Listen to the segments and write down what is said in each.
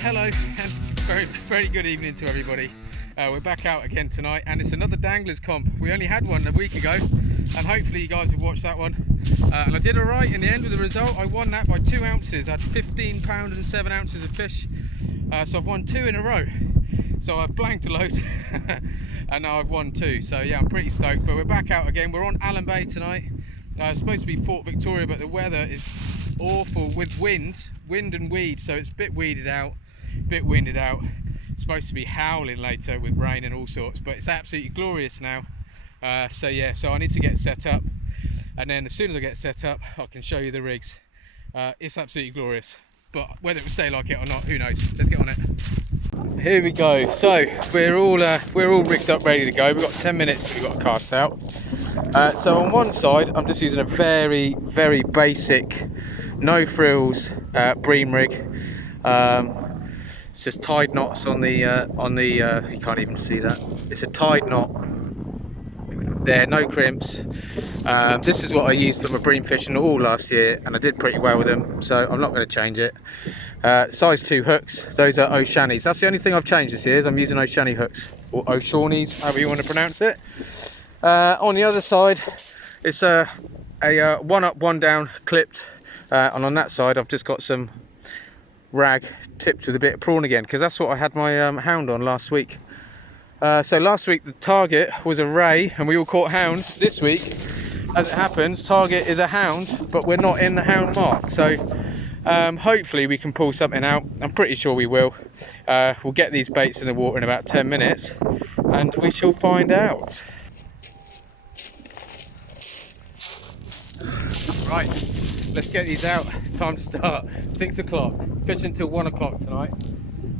hello, and very good evening to everybody. We're back out again tonight, and it's another Danglers comp. We only had one a week ago, and hopefully you guys have watched that one. And I did alright in the end with the result. I won that by 2 ounces. I had 15 pound and 7 ounces of fish. So I've won 2 in a row. So I've blanked a load, and now I've won 2. So yeah, I'm pretty stoked. But we're back out again. We're on Allen Bay tonight. It's supposed to be Fort Victoria, but the weather is awful with wind and weed, so it's a bit weeded out, bit winded out. It's supposed to be howling later with rain and all sorts, but it's absolutely glorious now. So yeah, so I need to get set up, and then as soon as I get set up, I can show you the rigs. It's absolutely glorious, but whether it will stay like it or not, who knows. Let's get on it. Here we go. So we're all rigged up, ready to go. We've got 10 minutes. We've got to cast out. So on one side, I'm just using a very basic, no frills bream rig. It's just tied knots on the you can't even see that. It's a tied knot. There, no crimps. This is what I used for my bream fishing all last year, and I did pretty well with them, so I'm not going to change it. Size 2 hooks. Those are O'Shaneys. That's the only thing I've changed this year. Is I'm using O'Shaney hooks, or O'Shaneys, however you want to pronounce it. On the other side, it's a one up, one down clipped, and on that side I've just got some rag tipped with a bit of prawn again, because that's what I had my hound on last week. So last week the target was a ray, and we all caught hounds. This week, as it happens, target is a hound, but we're not in the hound mark. So hopefully we can pull something out. I'm pretty sure we will. We'll get these baits in the water in about 10 minutes, and we shall find out. Right, let's get these out. It's time to start. 6 o'clock. Fishing till 1 o'clock tonight.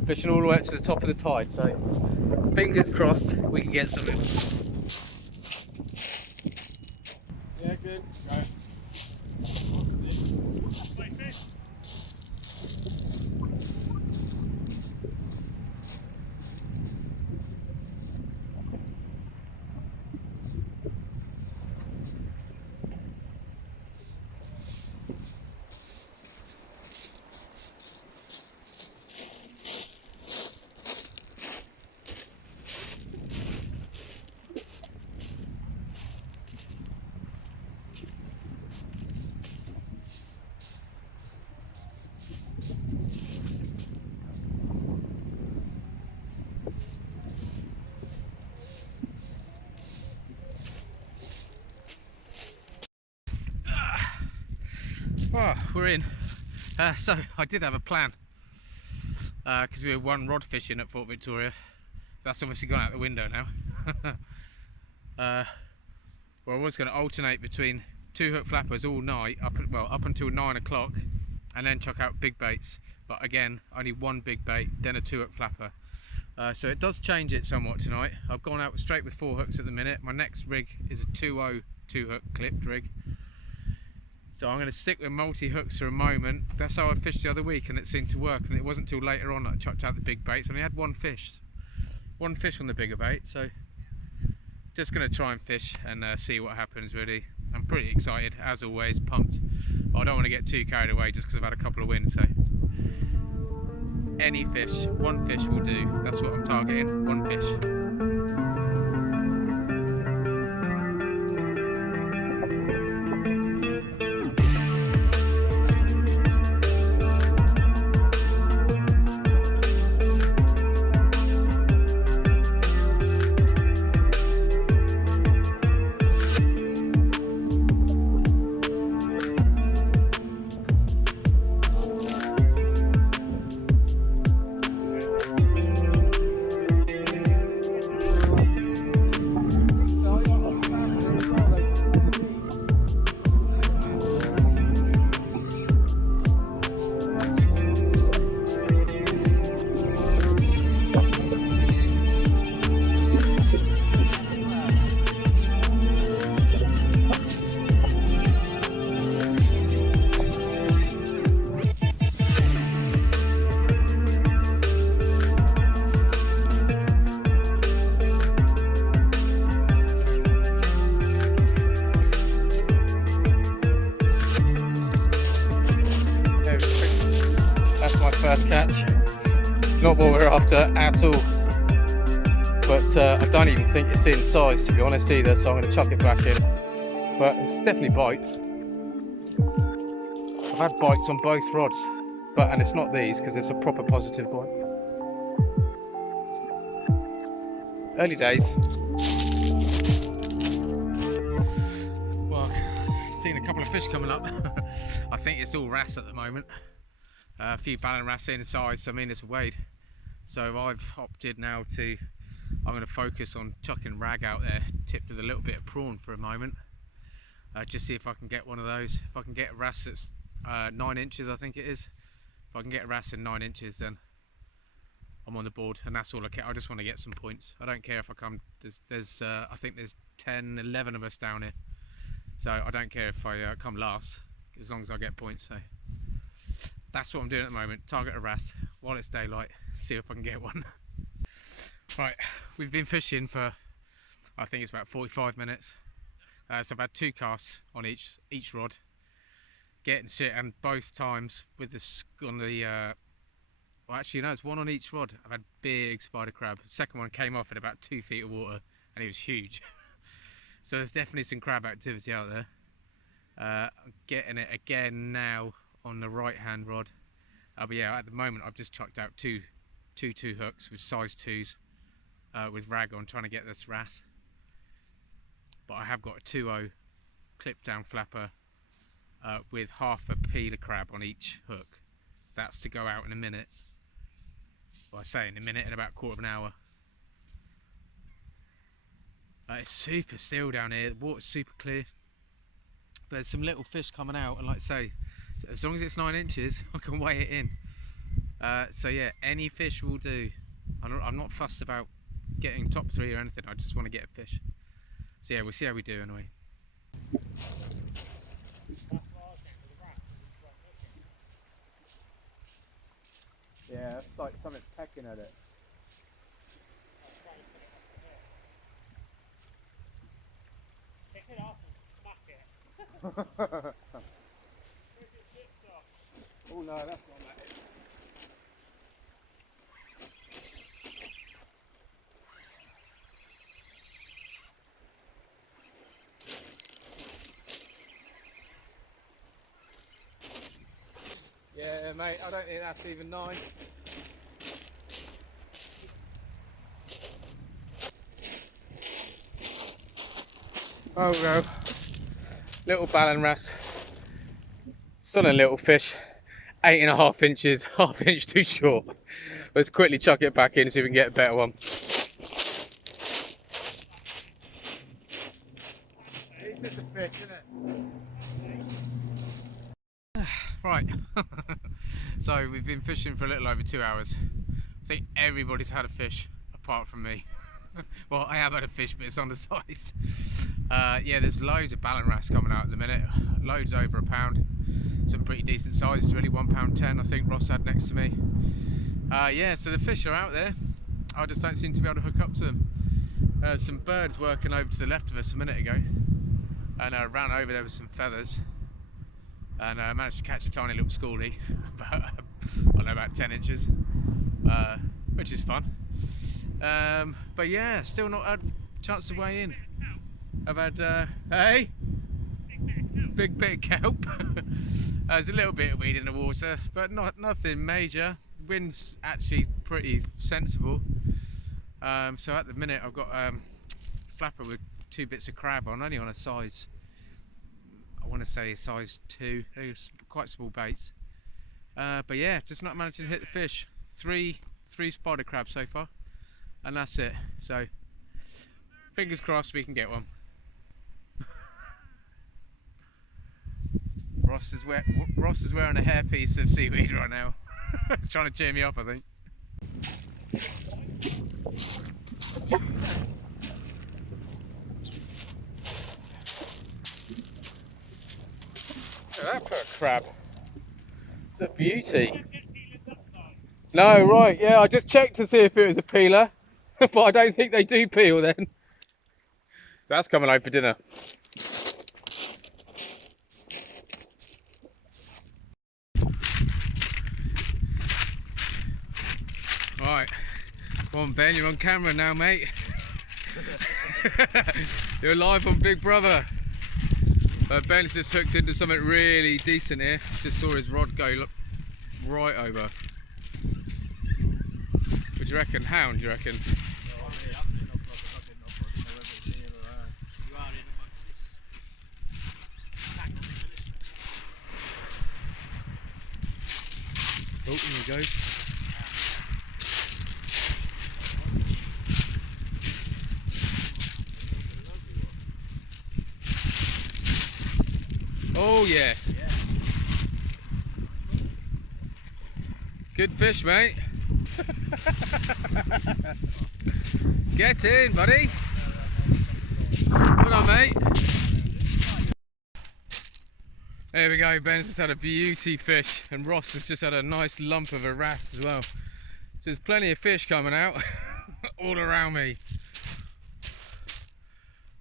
Fishing all the way up to the top of the tide. So fingers crossed we can get something. Yeah, good. Right. Oh, we're in. So I did have a plan, because we were one rod fishing at Fort Victoria. That's obviously gone out the window now. Well, I was going to alternate between 2 hook flappers all night, up until 9 o'clock, and then chuck out big baits. But again, only one big bait, then a 2 hook flapper. So it does change it somewhat tonight. I've gone out straight with 4 hooks at the minute. My next rig is a 2.0 2-hook clipped rig. So I'm going to stick with multi-hooks for a moment. That's how I fished the other week, and it seemed to work. And it wasn't until later on that I chucked out the big baits. I only had one fish on the bigger bait. So just going to try and fish and see what happens, really. I'm pretty excited, as always, pumped. But I don't want to get too carried away just because I've had a couple of wins. So any fish, one fish will do. That's what I'm targeting, one fish. First catch. Not what we're after at all. But I don't even think it's in size, to be honest, either, so I'm going to chuck it back in. But it's definitely bites. I've had bites on both rods, and it's not these because it's a proper positive bite. Early days. Well, seen a couple of fish coming up. I think it's all wrasse at the moment. A few ballan wrasse inside, so I mean it's a wade. So I've opted now to, I'm going to focus on chucking rag out there, tipped with a little bit of prawn for a moment. Just see if I can get one of those. If I can get a wrasse that's 9 inches, I think it is. If I can get a wrasse in 9 inches, then I'm on the board, and that's all I care. I just want to get some points. I don't care if I come. There's I think there's 10, 11 of us down here, so I don't care if I come last, as long as I get points. So that's what I'm doing at the moment. Target a wrasse while it's daylight. See if I can get one. Right, we've been fishing for, I think it's about 45 minutes. So I've had 2 casts on each rod, getting shit, and both times with the on the well, actually no, it's 1 on each rod. I've had big spider crab. The second one came off in about 2 feet of water, and he was huge. So there's definitely some crab activity out there. I'm getting it again now on the right hand rod. But yeah, at the moment I've just chucked out two hooks with size 2s with rag on, trying to get this wrasse. But I have got a 2.0 clip down flapper with half a peeler crab on each hook. That's to go out in a minute. Well, I say in a minute, in about a quarter of an hour. It's super still down here. The water's super clear. But there's some little fish coming out, and like I say, as long as it's 9 inches, I can weigh it in. So yeah, any fish will do. I'm not fussed about getting top 3 or anything. I just want to get a fish. So yeah, we'll see how we do anyway. Yeah, that's like something pecking at it. Pick it up and smack it. Oh no, that's not that. Yeah, mate, I don't think that's even 9. Oh no, little ballan wrasse, stunning little fish, 8.5 inches, ½ inch too short. Let's quickly chuck it back in so we can get a better one. It's just a fish, isn't it? Right, so we've been fishing for a little over 2 hours. I think everybody's had a fish apart from me. Well, I have had a fish, but it's on the size. Yeah, there's loads of ballan wrasse coming out at the minute. Loads over £1. Some pretty decent sizes, really. £1.10, I think Ross had next to me. Yeah, so the fish are out there. I just don't seem to be able to hook up to them. Some birds working over to the left of us a minute ago, and I ran over there with some feathers, and I managed to catch a tiny little schoolie, about, I don't know, about 10 inches, which is fun. But yeah, still not had a chance to weigh in. I've had, hey, big bit of kelp. There's a little bit of weed in the water, but nothing major. Wind's actually pretty sensible. So at the minute I've got flapper with 2 bits of crab on, only on a size, I want to say size 2. They're quite small baits. But yeah, just not managing to hit the fish. Three spider crabs so far, and that's it. So fingers crossed we can get one. Ross is wearing a hairpiece of seaweed right now. It's trying to cheer me up, I think. Look at that for a crab. It's a beauty. No, right, yeah, I just checked to see if it was a peeler, but I don't think they do peel then. That's coming home for dinner. Come on, Ben, you're on camera now, mate. You're live on Big Brother. Ben's just hooked into something really decent here. Just saw his rod go right over. What do you reckon? Hound, do you reckon? Oh, here we go. Oh yeah. Good fish, mate. Get in, buddy. Well done, mate. There we go. Ben's just had a beauty fish, and Ross has just had a nice lump of a wrasse as well. So there's plenty of fish coming out all around me.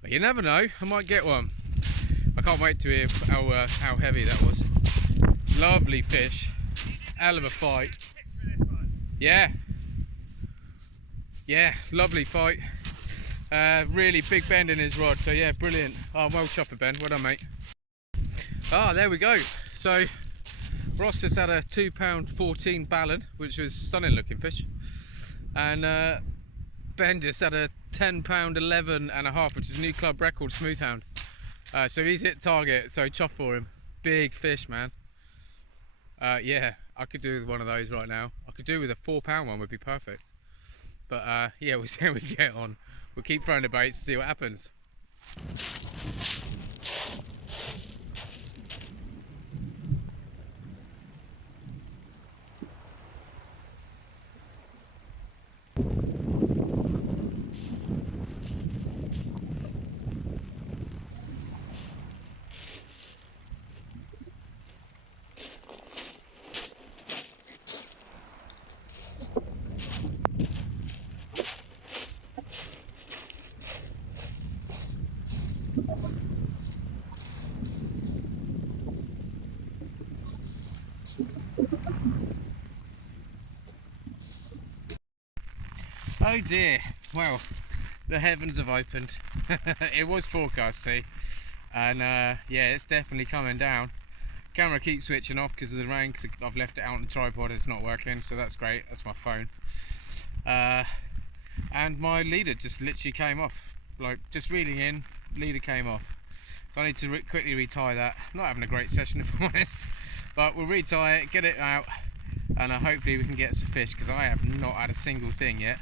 But you never know, I might get one. I can't wait to hear how heavy that was. Lovely fish, hell of a fight. Yeah, lovely fight. Really big bend in his rod, so yeah, brilliant. Oh, well chuffed, Ben, well done, mate. Ah, there we go. So Ross just had a £2.14 ballon, which was stunning looking fish, and Ben just had a £10.11.5, which is a new club record smoothhound. So he's hit target, so chuff for him. Big fish, man. Yeah, I could do with one of those right now. I could do with a £4 one, would be perfect. But yeah, we'll see how we get on. We'll keep throwing the baits to see what happens. Oh dear, well, the heavens have opened. It was forecast, see, and yeah, it's definitely coming down. Camera keeps switching off because of the rain, because I've left it out on the tripod. It's not working, so that's great. That's my phone. And my leader just literally came off, like just reeling in, leader came off. So I need to quickly retie that. Not having a great session, if I'm honest, but we'll retie it, get it out, and hopefully we can get some fish, because I have not had a single thing yet.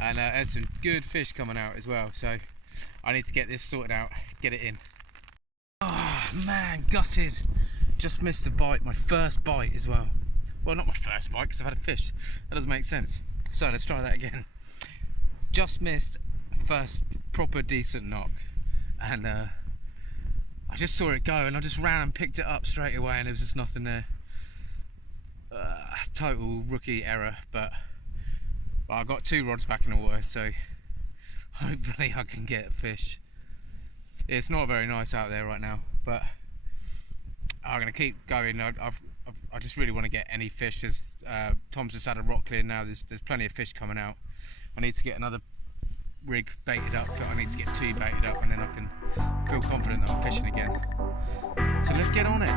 And there's some good fish coming out as well, so I need to get this sorted out, get it in. Oh man, gutted. Just missed a bite, my first bite as well. Well, not my first bite, because I've had a fish. That doesn't make sense. So let's try that again. Just missed first proper decent knock, and I just saw it go, and I just ran and picked it up straight away, and there was just nothing there. Total rookie error, but well, I got 2 rods back in the water, so hopefully I can get a fish. It's not very nice out there right now, but I'm gonna keep going. I just really want to get any fish. There's Tom's just had a rock clear now. There's plenty of fish coming out. I need to get another rig baited up. I need to get 2 baited up, and then I can feel confident that I'm fishing again. So let's get on it.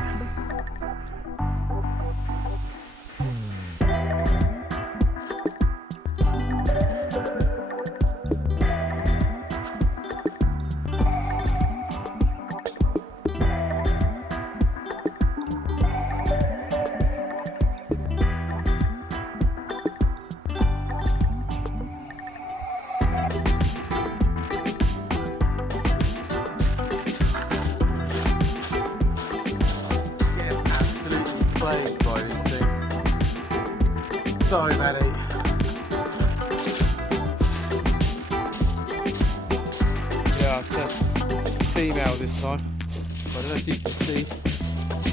So many. Yeah, it's a female this time. I don't know if you can see.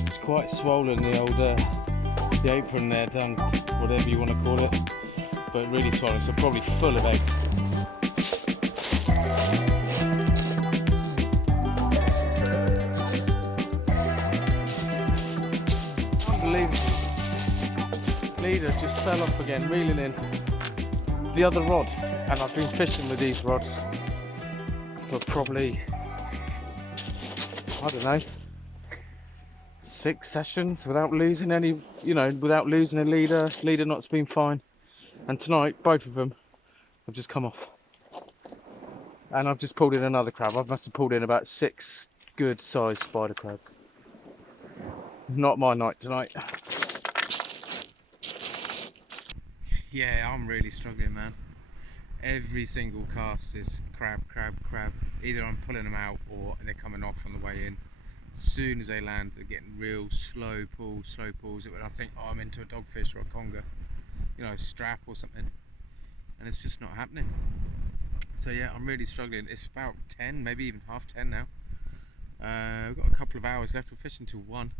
It's quite swollen, the old the apron there, done, whatever you want to call it. But really swollen, so probably full of eggs. Unbelievable. Leader just fell off again, reeling in. the other rod, and I've been fishing with these rods for probably, I don't know, 6 sessions without losing any, without losing a leader. Leader knot's been fine, and tonight both of them have just come off, and I've just pulled in another crab. I must have pulled in about 6 good sized spider crab. Not my night tonight. Yeah, I'm really struggling, man. Every single cast is crab. Either I'm pulling them out or they're coming off on the way in. As soon as they land, they're getting real slow pulls. I think, oh, I'm into a dogfish or a conger, a strap or something, and it's just not happening. So yeah, I'm really struggling. It's about 10, maybe even half 10 now. We've got a couple of hours left. We're fishing till 1.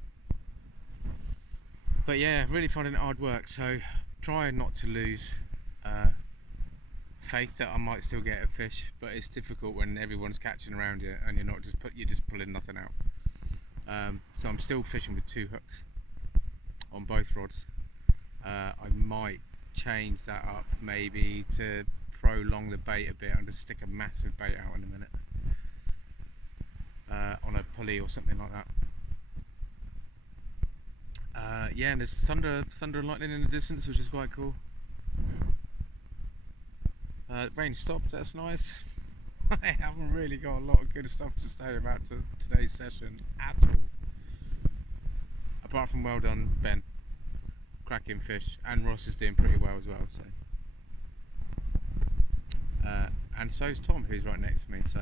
But yeah, really finding it hard work. So trying not to lose faith that I might still get a fish, but it's difficult when everyone's catching around you and you're just pulling nothing out. So I'm still fishing with 2 hooks on both rods. I might change that up maybe to prolong the bait a bit and just stick a massive bait out in a minute on a pulley or something like that. Yeah, and there's thunder and lightning in the distance, which is quite cool. Rain stopped, that's nice. I haven't really got a lot of good stuff to say about today's session at all. Apart from well done, Ben. Cracking fish, and Ross is doing pretty well as well. So, and so's Tom, who's right next to me. So,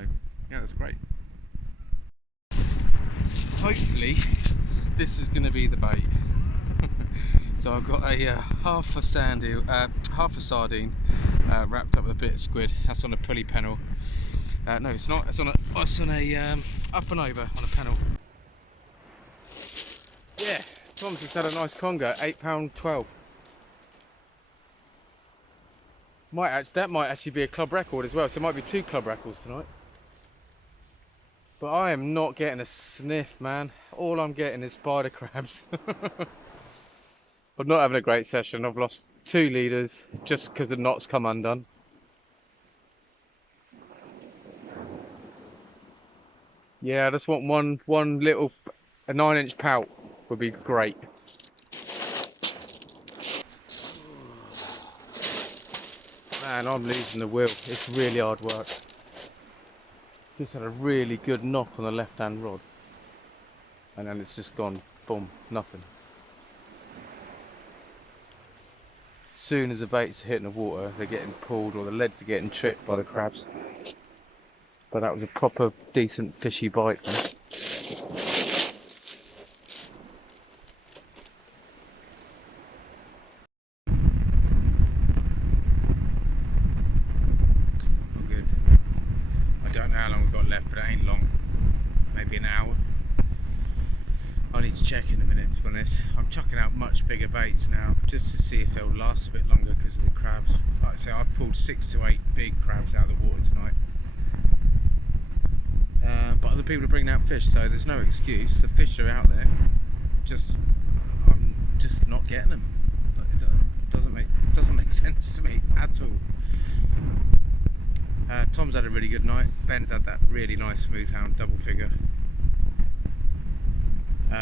yeah, that's great. Hopefully, this is going to be the bait. So I've got a half a sardine wrapped up with a bit of squid. That's on a pulley pennel. No, it's not. It's on a up and over on a pennel. Yeah, Tom's just had a nice conger, £8.12. That might actually be a club record as well. So it might be 2 club records tonight. But I am not getting a sniff, man. All I'm getting is spider crabs. I'm not having a great session. I've lost 2 leaders just because the knot's come undone. Yeah, I just want one little, a 9-inch pout would be great. Man, I'm losing the will. It's really hard work. Just had a really good knock on the left-hand rod, and then it's just gone, boom, nothing. As soon as the bait's hitting the water, they're getting pulled, or the leads are getting tripped by the crabs. But that was a proper decent fishy bite then. Not good. I don't know how long we've got left, but it ain't long. Maybe an hour. I need to check in a minute, to be honest. I'm chucking out much bigger baits now, just to see if they'll last a bit longer because of the crabs. Like I say, I've pulled 6 to 8 big crabs out of the water tonight. But other people are bringing out fish, so there's no excuse. The fish are out there. I'm just not getting them. It doesn't make sense to me at all. Tom's had a really good night. Ben's had that really nice smooth hound double figure.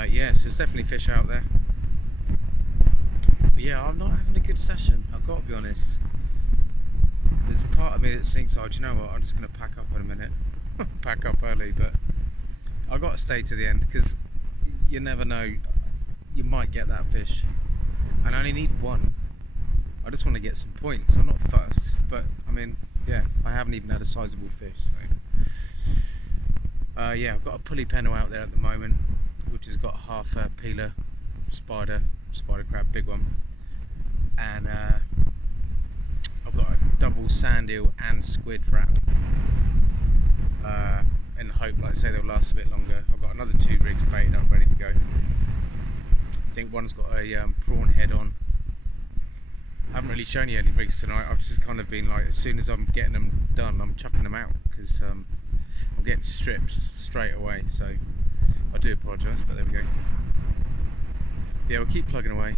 Yes, there's definitely fish out there. But yeah, I'm not having a good session, I've got to be honest. There's part of me that thinks, oh, do you know what, I'm just going to pack up in a minute. Pack up early, but I've got to stay to the end because you never know, you might get that fish. And I only need 1. I just want to get some points. I'm not fussed, but I mean, yeah, I haven't even had a sizable fish. So. Yeah, I've got a pulley pennel out there at the moment, which has got half a peeler spider crab, big one, and I've got a double sand eel and squid wrap. In the hope, like I say, they'll last a bit longer. I've got another 2 rigs baited up, ready to go. I think one's got a prawn head on. I haven't really shown you any rigs tonight. I've just kind of been like, as soon as I'm getting them done, I'm chucking them out because I'm getting stripped straight away. So I do apologise, but there we go. Yeah, we'll keep plugging away.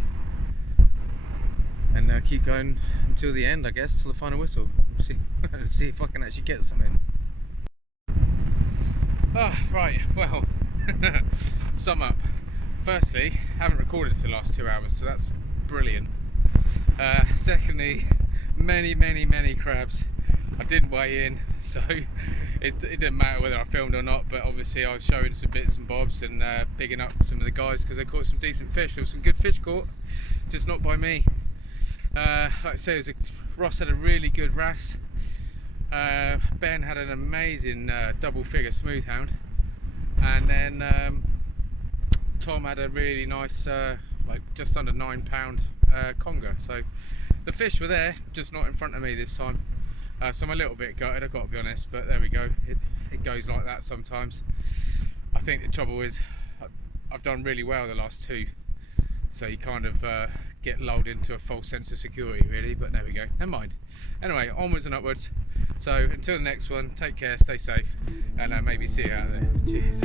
and keep going until the end, I guess, till the final whistle. See if I can actually get something. Oh, right, well, sum up. Firstly, haven't recorded for the last 2 hours, so that's brilliant. Secondly, many crabs. I didn't weigh in, so it didn't matter whether I filmed or not, but obviously I was showing some bits and bobs and bigging up some of the guys because they caught some decent fish. There was some good fish caught, just not by me. Like I say, Ross had a really good wrasse. Ben had an amazing double figure smooth hound, and then Tom had a really nice like just under 9 pound conger. So the fish were there, just not in front of me this time. So I'm a little bit gutted, I've got to be honest, but there we go. It goes like that sometimes. I think the trouble is I've done really well the last two, so you kind of get lulled into a false sense of security really, but there we go, never mind. Anyway, onwards and upwards. So until the next one, take care, stay safe, and maybe see you out there. Cheers.